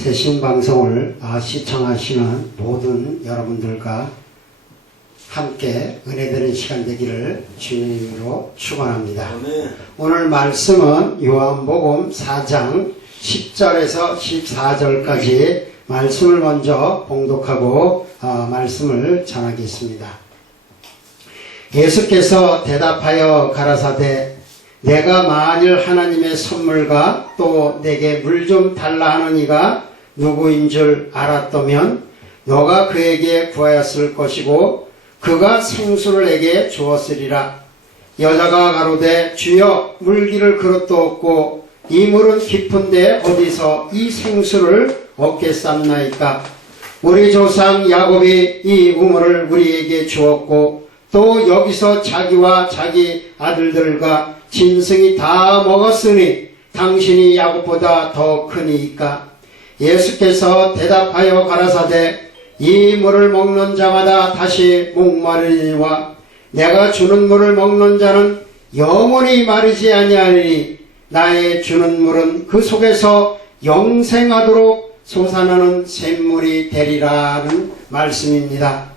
새신 방송을 시청하시는 모든 여러분들과 함께 은혜되는 시간 되기를 주님으로 축원합니다. 오늘 말씀은 요한복음 4장 10절에서 14절까지 말씀을 먼저 봉독하고 말씀을 전하겠습니다. 예수께서 대답하여 가라사대 내가 만일 하나님의 선물과 또 내게 물 좀 달라 하는 이가 누구인 줄 알았다면 너가 그에게 구하였을 것이고 그가 생수를 내게 주었으리라. 여자가 가로되 주여 물기를 그릇도 없고 이 물은 깊은데 어디서 이 생수를 얻겠삼나이까. 우리 조상 야곱이 이 우물을 우리에게 주었고 또 여기서 자기와 자기 아들들과 짐승이 다 먹었으니 당신이 야곱보다 더 크니이까. 예수께서 대답하여 가라사대 이 물을 먹는 자마다 다시 목마르니와 내가 주는 물을 먹는 자는 영원히 마르지 아니하리니 나의 주는 물은 그 속에서 영생하도록 솟아나는 샘물이 되리라는 말씀입니다.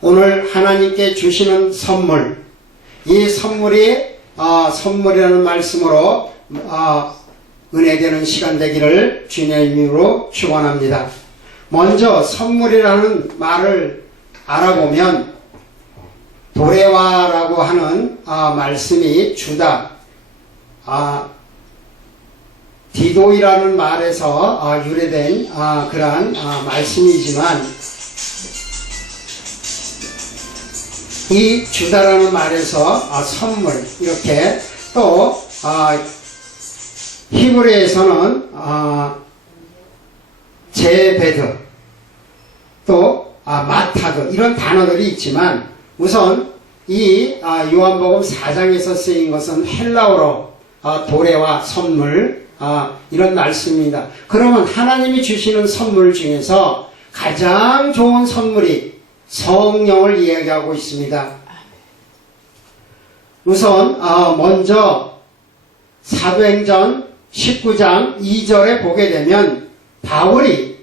오늘 하나님께 주시는 선물, 이 선물이 선물이라는 말씀으로 은혜되는 시간 되기를 주님의 이름으로 축원합니다. 먼저 선물이라는 말을 알아보면 도레와라고 하는 말씀이 주다, 디도이라는 말에서 유래된 그러한 말씀이지만 이 주다라는 말에서 선물, 이렇게 또 히브리에서는 제베드, 또 마타드, 이런 단어들이 있지만 우선 이 요한복음 4장에서 쓰인 것은 헬라어로 도레와 선물, 이런 말씀입니다. 그러면 하나님이 주시는 선물 중에서 가장 좋은 선물이 성령을 이야기하고 있습니다. 우선 먼저 사도행전 19장 2절에 보게 되면 바울이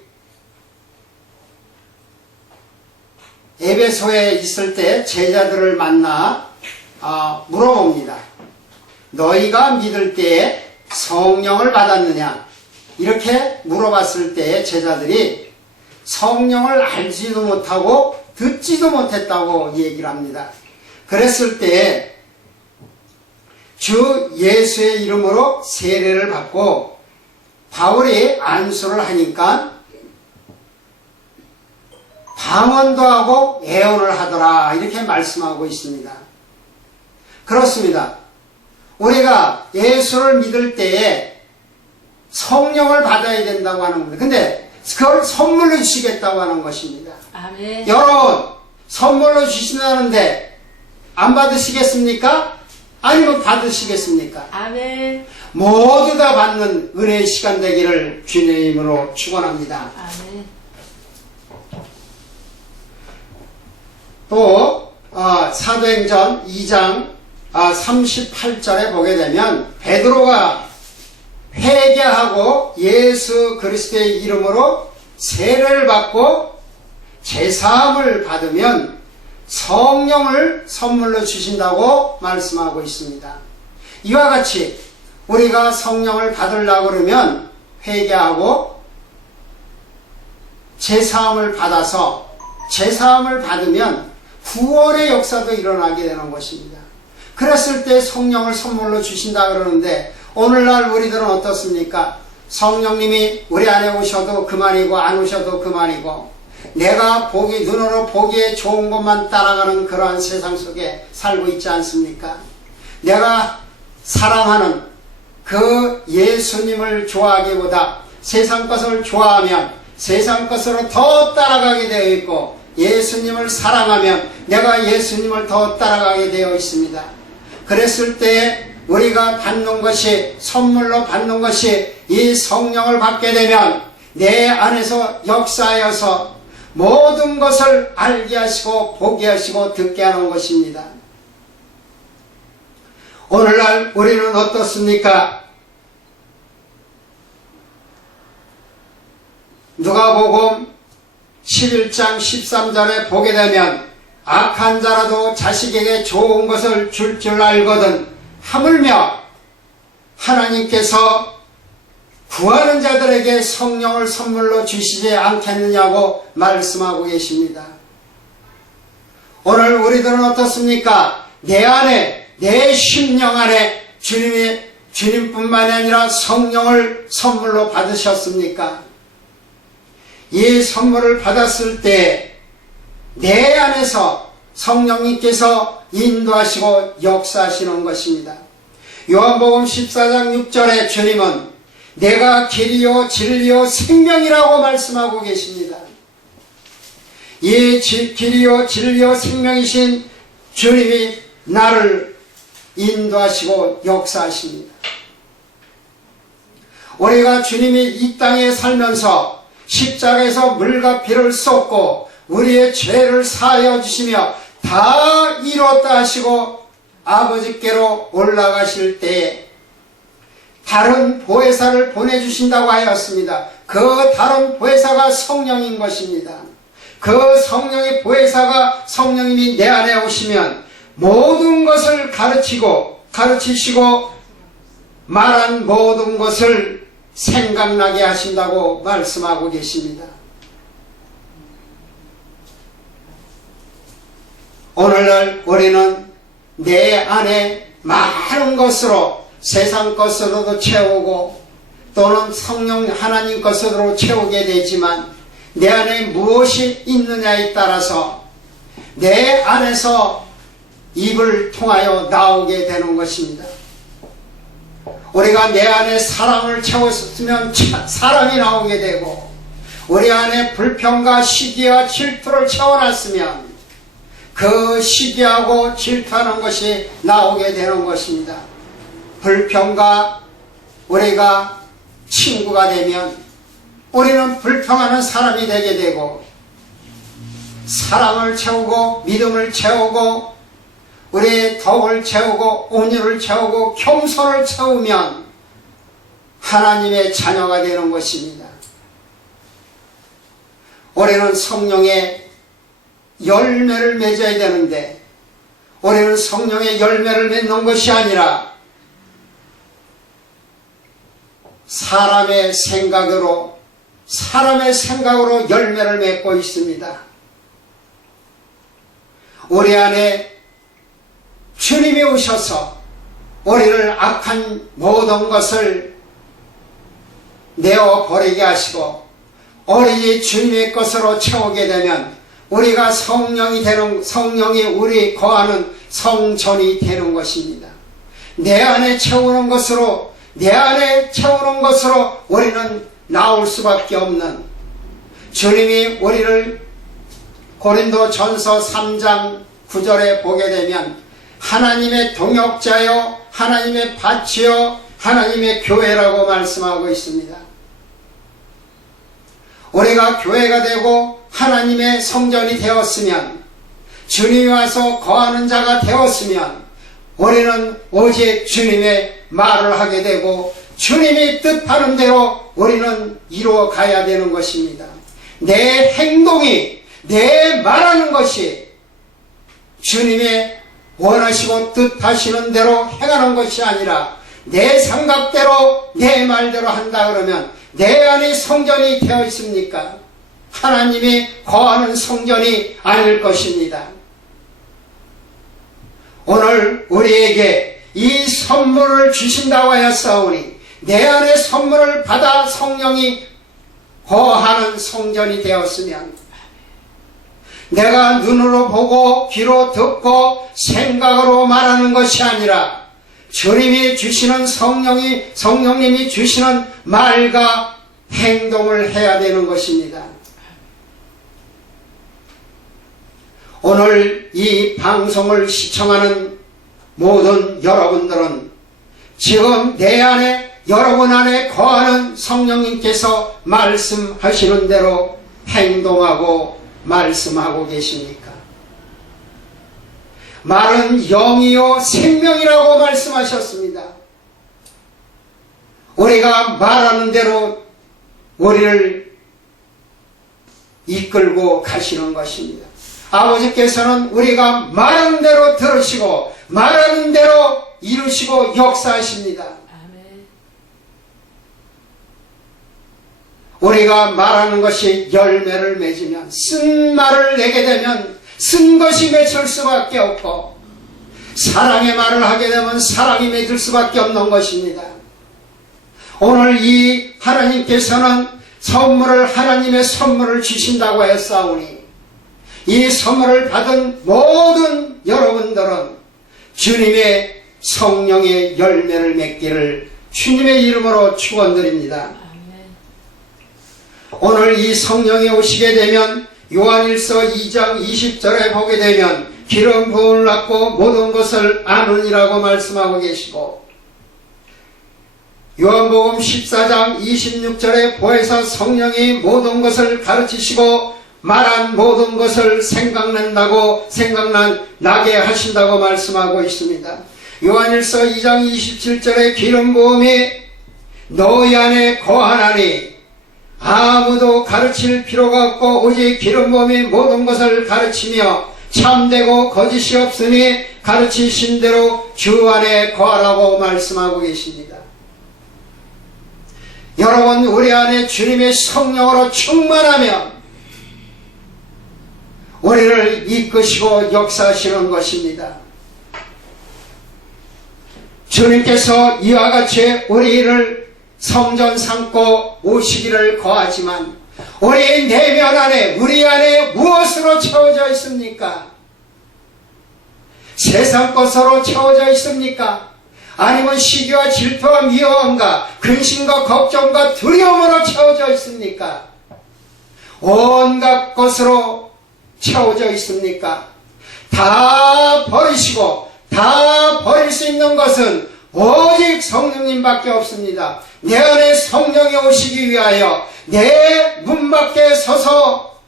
에베소에 있을 때 제자들을 만나 물어봅니다. 너희가 믿을 때에 성령을 받았느냐? 이렇게 물어봤을 때 제자들이 성령을 알지도 못하고 듣지도 못했다고 얘기를 합니다. 그랬을 때 주 예수의 이름으로 세례를 받고 바울이 안수를 하니까 방언도 하고 예언을 하더라, 이렇게 말씀하고 있습니다. 그렇습니다. 우리가 예수를 믿을 때에 성령을 받아야 된다고 하는 겁니다. 근데 그걸 선물로 주시겠다고 하는 것입니다. 아멘. 여러분, 선물로 주신다는데 안 받으시겠습니까? 아니면 받으시겠습니까? 아멘. 모두 다 받는 은혜의 시간 되기를 주님의 이름으로 축원합니다. 아멘. 또 사도행전 2장 38절에 보게 되면 베드로가 회개하고 예수 그리스도의 이름으로 세례를 받고 제사함을 받으면 성령을 선물로 주신다고 말씀하고 있습니다. 이와 같이 우리가 성령을 받으려고 그러면 회개하고 제사함을 받아서 제사함을 받으면 구원의 역사도 일어나게 되는 것입니다. 그랬을 때 성령을 선물로 주신다 그러는데 오늘날 우리들은 어떻습니까? 성령님이 우리 안에 오셔도 그만이고 안 오셔도 그만이고 내가 눈으로 보기에 좋은 것만 따라가는 그러한 세상 속에 살고 있지 않습니까? 내가 사랑하는 그 예수님을 좋아하기보다 세상 것을 좋아하면 세상 것으로 더 따라가게 되어 있고 예수님을 사랑하면 내가 예수님을 더 따라가게 되어 있습니다. 그랬을 때 우리가 받는 것이, 선물로 받는 것이 이 성령을 받게 되면 내 안에서 역사하여서 모든 것을 알게 하시고 보게 하시고 듣게 하는 것입니다. 오늘날 우리는 어떻습니까? 누가복음 11장 13절에 보게 되면 악한 자라도 자식에게 좋은 것을 줄 줄 알거든 하물며 하나님께서 구하는 자들에게 성령을 선물로 주시지 않겠느냐고 말씀하고 계십니다. 오늘 우리들은 어떻습니까? 내 안에, 내 심령 안에 주님뿐만이 아니라 성령을 선물로 받으셨습니까? 이 선물을 받았을 때 내 안에서 성령님께서 인도하시고 역사하시는 것입니다. 요한복음 14장 6절에 주님은 내가 길이요 진리요 생명이라고 말씀하고 계십니다. 이 길이요 진리요 생명이신 주님이 나를 인도하시고 역사하십니다. 우리가 주님이 이 땅에 살면서 십자가에서 물과 피를 쏟고 우리의 죄를 사하여 주시며 다 이뤘다 하시고 아버지께로 올라가실 때에 다른 보혜사를 보내주신다고 하였습니다. 그 다른 보혜사가 성령인 것입니다. 그 성령의 보혜사가 성령님이 내 안에 오시면 모든 것을 가르치시고 말한 모든 것을 생각나게 하신다고 말씀하고 계십니다. 오늘날 우리는 내 안에 많은 것으로 세상 것으로도 채우고 또는 성령 하나님 것으로 채우게 되지만 내 안에 무엇이 있느냐에 따라서 내 안에서 입을 통하여 나오게 되는 것입니다. 우리가 내 안에 사랑을 채웠으면 사랑이 나오게 되고 우리 안에 불평과 시기와 질투를 채워놨으면 그 시기하고 질투하는 것이 나오게 되는 것입니다. 불평과 우리가 친구가 되면 우리는 불평하는 사람이 되게 되고 사랑을 채우고 믿음을 채우고 우리의 덕을 채우고 온유를 채우고 겸손을 채우면 하나님의 자녀가 되는 것입니다. 우리는 성령의 열매를 맺어야 되는데 우리는 성령의 열매를 맺는 것이 아니라 사람의 생각으로 열매를 맺고 있습니다. 우리 안에 주님이 오셔서 우리를 악한 모든 것을 내어버리게 하시고 우리 주님의 것으로 채우게 되면 우리가 성령이 우리 거하는 성전이 되는 것입니다. 내 안에 채우는 것으로 우리는 나올 수밖에 없는 주님이 우리를 고린도전서 3장 9절에 보게 되면 하나님의 동역자요 하나님의 밭이요 하나님의 교회라고 말씀하고 있습니다. 우리가 교회가 되고 하나님의 성전이 되었으면 주님이 와서 거하는 자가 되었으면 우리는 오직 주님의 말을 하게 되고 주님이 뜻하는 대로 우리는 이루어 가야 되는 것입니다. 내 행동이 내 말하는 것이 주님의 원하시고 뜻하시는 대로 행하는 것이 아니라 내 생각대로 내 말대로 한다 그러면 내 안에 성전이 되어 있습니까? 하나님이 거하는 성전이 아닐 것입니다. 오늘 우리에게 이 선물을 주신다고 하였사오니 내 안에 선물을 받아 성령이 거하는 성전이 되었으면 내가 눈으로 보고 귀로 듣고 생각으로 말하는 것이 아니라 주님이 주시는 성령님이 주시는 말과 행동을 해야 되는 것입니다. 오늘 이 방송을 시청하는 모든 여러분들은 지금 내 안에 여러분 안에 거하는 성령님께서 말씀하시는 대로 행동하고 말씀하고 계십니까? 말은 영이요 생명이라고 말씀하셨습니다. 우리가 말하는 대로 우리를 이끌고 가시는 것입니다. 아버지께서는 우리가 말하는 대로 들으시고 말하는 대로 이루시고 역사하십니다. 우리가 말하는 것이 열매를 맺으면, 쓴 말을 내게 되면 쓴 것이 맺을 수밖에 없고, 사랑의 말을 하게 되면 사랑이 맺을 수밖에 없는 것입니다. 오늘 이 하나님께서는 하나님의 선물을 주신다고 했사오니, 이 선물을 받은 모든 여러분들은 주님의 성령의 열매를 맺기를 주님의 이름으로 축원드립니다. 오늘 이 성령이 오시게 되면 요한일서 2장 20절에 보게 되면 기름 부음을 받고 모든 것을 아느니라고 말씀하고 계시고, 요한복음 14장 26절에 보혜사 성령이 모든 것을 가르치시고 말한 모든 것을 생각나게 하신다고 말씀하고 있습니다. 요한일서 2장 27절에 기름 부음이 너희 안에 거하나니 아무도 가르칠 필요가 없고 오직 기름 부음이 모든 것을 가르치며 참되고 거짓이 없으니 가르치신 대로 주 안에 거하라고 말씀하고 계십니다. 여러분, 우리 안에 주님의 성령으로 충만하면 우리를 이끄시고 역사하시는 것입니다. 주님께서 이와 같이 우리를 성전 삼고 오시기를 거하지만 우리 내면 안에, 우리 안에 무엇으로 채워져 있습니까? 세상 것으로 채워져 있습니까? 아니면 시기와 질투와 미워함과 근심과 걱정과 두려움으로 채워져 있습니까? 온갖 것으로 채워져 있습니까? 다 버리시고 다 버릴 수 있는 것은 오직 성령님밖에 없습니다. 내 안에 성령이 오시기 위하여 내 문 밖에 서서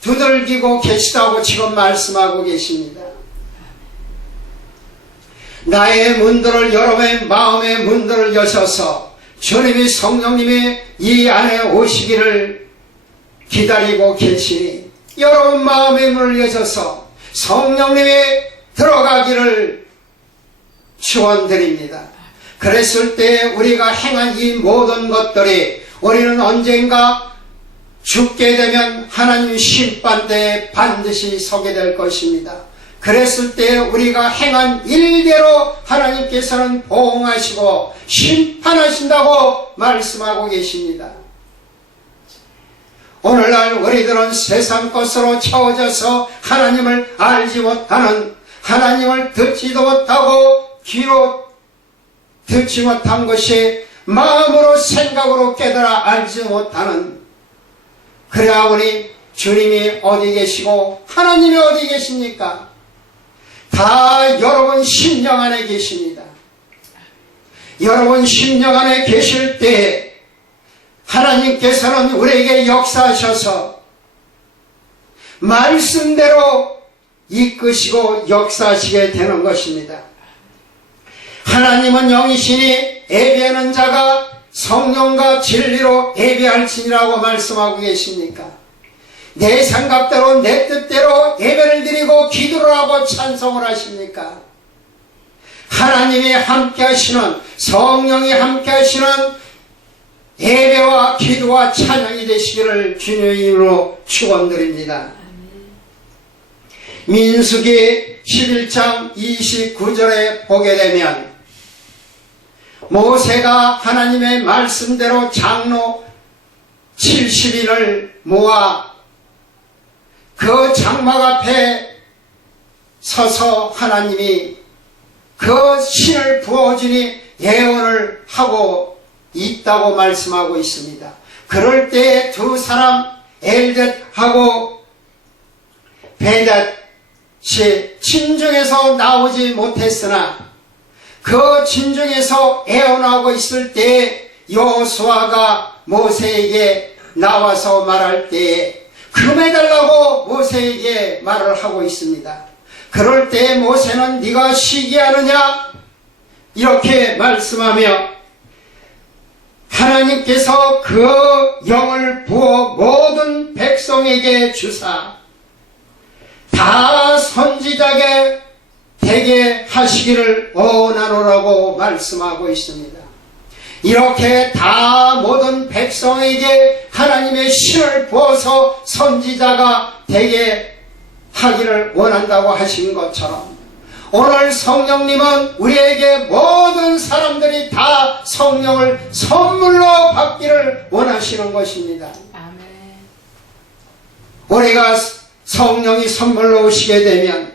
두들기고 계시다고 지금 말씀하고 계십니다. 나의 문들을, 여러분의 마음의 문들을 여셔서 주님이, 성령님이 이 안에 오시기를 기다리고 계시니 여러분 마음의 문을 여셔서 성령님이 들어가기를 축원드립니다. 그랬을 때 우리가 행한 이 모든 것들이 우리는 언젠가 죽게 되면 하나님 심판대에 반드시 서게 될 것입니다. 그랬을 때 우리가 행한 일대로 하나님께서는 보응하시고 심판하신다고 말씀하고 계십니다. 오늘날 우리들은 세상 것으로 채워져서 하나님을 알지 못하는, 하나님을 듣지도 못하고 귀로 듣지 못한 것이 마음으로 생각으로 깨달아 알지 못하는, 그러하오니 주님이 어디 계시고 하나님이 어디 계십니까? 다 여러분 심령 안에 계십니다. 여러분 심령 안에 계실 때 하나님께서는 우리에게 역사하셔서 말씀대로 이끄시고 역사하시게 되는 것입니다. 하나님은 영이시니 예배하는 자가 성령과 진리로 예배할지니라고 말씀하고 계십니까? 내 생각대로 내 뜻대로 예배를 드리고 기도를 하고 찬송을 하십니까? 하나님이 함께 하시는, 성령이 함께 하시는 예배와 기도와 찬양이 되시기를 주님의 이름으로 축원드립니다. 민수기 11장 29절에 보게 되면 모세가 하나님의 말씀대로 장로 70인을 모아 그 장막 앞에 서서 하나님이 그 신을 부어주니 예언을 하고 있다고 말씀하고 있습니다. 그럴 때 두 사람 엘댓하고 베닷이 진중에서 나오지 못했으나 그 진중에서 애원하고 있을 때 여호수아가 모세에게 나와서 말할 때에 금해달라고 모세에게 말을 하고 있습니다. 그럴 때 모세는 네가 시기하느냐 이렇게 말씀하며 하나님께서 그 영을 부어 모든 백성에게 주사 다 선지자게 되게 하시기를 원하노라고 말씀하고 있습니다. 이렇게 다 모든 백성에게 하나님의 신을 부어서 선지자가 되게 하기를 원한다고 하신 것처럼 오늘 성령님은 우리에게 모든 사람들이 다 성령을 선물로 받기를 원하시는 것입니다. 아멘. 우리가 성령이 선물로 오시게 되면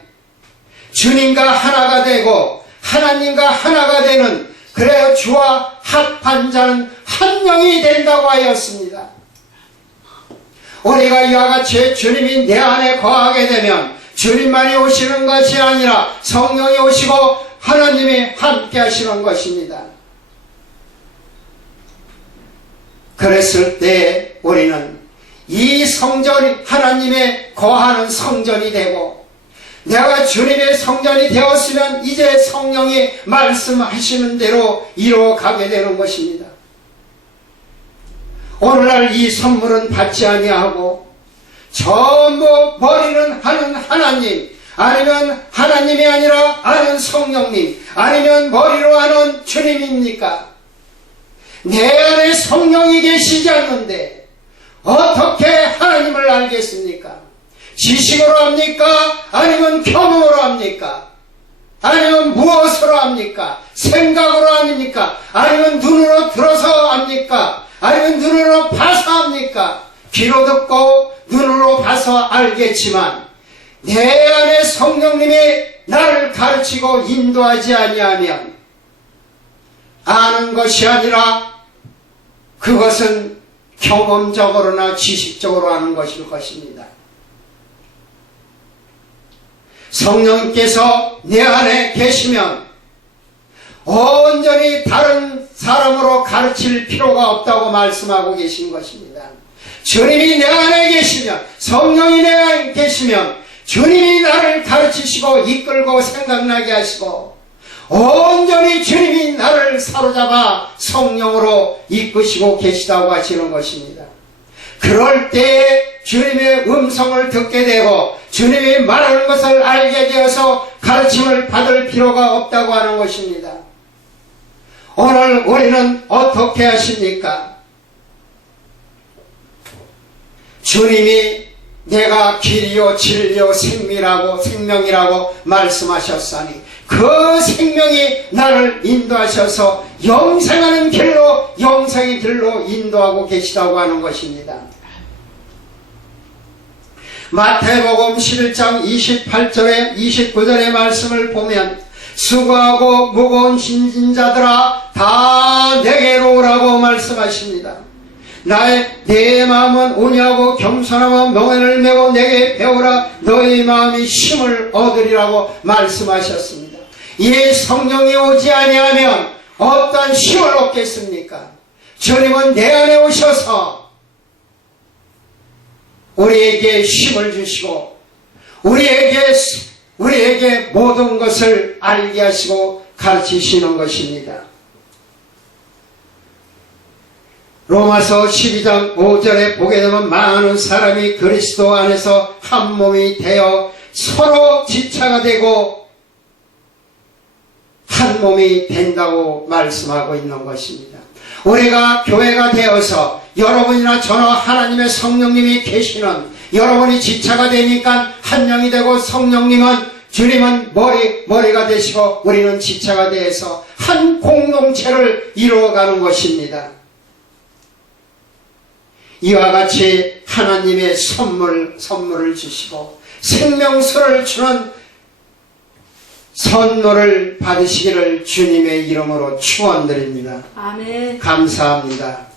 주님과 하나가 되고 하나님과 하나가 되는, 그래야 주와 합한 자는 한 영이 된다고 하였습니다. 우리가 이와 같이 주님이 내 안에 거하게 되면 주님만이 오시는 것이 아니라 성령이 오시고 하나님이 함께 하시는 것입니다. 그랬을 때 우리는 이 성전이 하나님의 거하는 성전이 되고, 내가 주님의 성전이 되었으면 이제 성령이 말씀하시는 대로 이루어가게 되는 것입니다. 오늘날 이 선물은 받지 아니하고 전부 머리는 하는 하나님, 아니면 하나님이 아니라 아는 성령님, 아니면 머리로 아는 주님입니까? 내 안에 성령이 계시지 않는데 어떻게 하나님을 알겠습니까? 지식으로 합니까? 아니면 경험으로 합니까? 아니면 무엇으로 합니까? 생각으로 합니까? 아니면 눈으로 들어서 합니까? 아니면 눈으로 봐서 합니까? 귀로 듣고 눈으로 봐서 알겠지만 내 안에 성령님이 나를 가르치고 인도하지 아니하면 아는 것이 아니라 그것은 경험적으로나 지식적으로 아는 것일 것입니다. 성령님께서 내 안에 계시면 온전히 다른 사람으로 가르칠 필요가 없다고 말씀하고 계신 것입니다. 주님이 내 안에 계시면, 성령이 내 안에 계시면 주님이 나를 가르치시고 이끌고 생각나게 하시고 온전히 주님이 나를 사로잡아 성령으로 이끄시고 계시다고 하시는 것입니다. 그럴 때 주님의 음성을 듣게 되고 주님이 말하는 것을 알게 되어서 가르침을 받을 필요가 없다고 하는 것입니다. 오늘 우리는 어떻게 하십니까? 주님이 내가 길이요 진리요 생명이라고 말씀하셨사니 그 생명이 나를 인도하셔서 영생하는 길로, 영생의 길로 인도하고 계시다고 하는 것입니다. 마태복음 11장 28절에 29절의 말씀을 보면 수고하고 무거운 짐진 자들아 다 내게로 오라고 말씀하십니다. 내 마음은 온유하고 겸손하고 멍에를 메고 내게 배우라. 너희 마음이 쉼을 얻으리라고 말씀하셨습니다. 이 성령이 오지 아니하면 어떤 쉼을 얻겠습니까? 주님은 내 안에 오셔서 우리에게 쉼을 주시고 우리에게 모든 것을 알게 하시고 가르치시는 것입니다. 로마서 12장 5절에 보게 되면 많은 사람이 그리스도 안에서 한 몸이 되어 서로 지체가 되고 한 몸이 된다고 말씀하고 있는 것입니다. 우리가 교회가 되어서 여러분이나 저나 하나님의 성령님이 계시는, 여러분이 지체가 되니까 한 영이 되고 주님은 머리가 되시고 우리는 지체가 되어서 한 공동체를 이루어가는 것입니다. 이와 같이 하나님의 선물을 주시고 생명수를 주는 선물을 받으시기를 주님의 이름으로 축원드립니다. 아멘. 감사합니다.